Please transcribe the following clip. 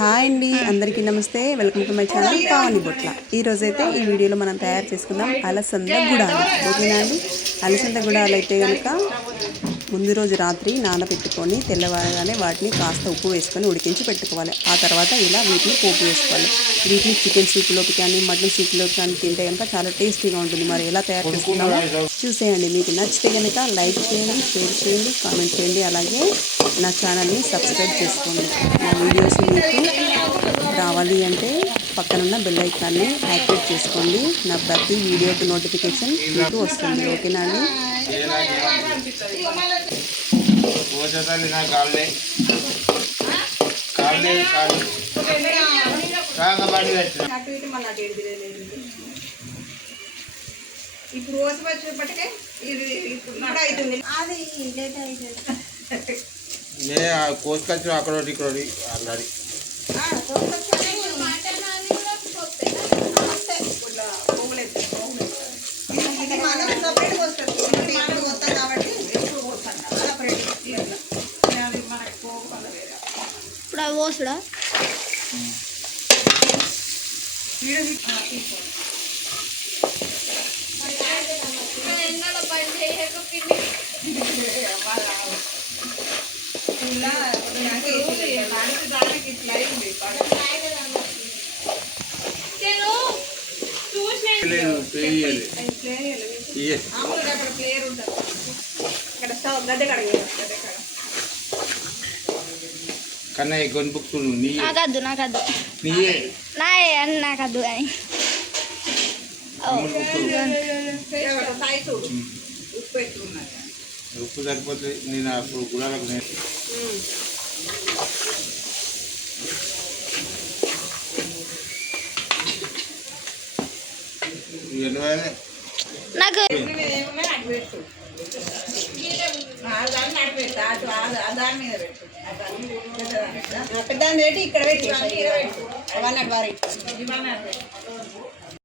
Hi అండి అందరికీ నమస్తే. Welcome to my channel Pavani Botla. ఈ రోజైతే ఈ వీడియోలో మనం తయారు చేసుకుందాం అలసంద గుడాలు ఓకేనా అండి? అలసంద గుడాలు అయితే కనుక ముందు రోజు రాత్రి నానబెట్టుకొని తెల్లవారగానే వాటిని కాస్త ఉప్పు వేసుకొని ఉడికించి పెట్టుకోవాలి. ఆ తర్వాత ఇలా వీటిని పోపు వేసుకోవాలి. వీటిని చికెన్ సూప్లోకి కానీ మటన్ సూప్లోకి కానీ తింటే కనుక చాలా టేస్టీగా ఉంటుంది. మరి ఎలా తయారు చేసుకున్నామో చూసేయండి. మీకు నచ్చితే కనుక లైక్ చేయండి షేర్ చేయండి కామెంట్ చేయండి. అలాగే నా ఛానల్ని సబ్స్క్రైబ్ చేసుకోండి. నా వీడియోస్ మీకు రావాలి అంటే పక్కనున్న బెల్ ఐకాన్ని యాక్టివేట్ చేసుకోండి. నా ప్రతి వీడియోకి నోటిఫికేషన్ మీకు వస్తుంది. ఓకేనా అండి? ఇప్పుడు ఓసి వచ్చేప్పటికే ఇది ఇప్పుడు కూడా అవుతుంది అది కోసుకొచ్చిన అక్కడ ఒకటి ఇక్కడ ఆల్రెడీ ఇయ్యే మామూలుగా అక్కడ ప్లేయర్ ఉంటుంది ఇక్కడ స్టవ్ గడ్డ కడిగేది గడ్డ కడ కన్నయ్య కొన్ని బుక్స్ నీయే నాకద్దు నాకద్దు నీయే నా అని నాకద్దు కానీ అమ్ముడు బుక్స్ సాయి చూడు ఉప్పు పెట్టుకున్నాను ఉప్పు సరిపోతుంది నేను అప్పుడు గుడాలకు నేను ఎన్ని వేలే నాకు ఏమున్నాయి పెట్టి. ఇక్కడ పెట్టి వన్ నాట్ వారి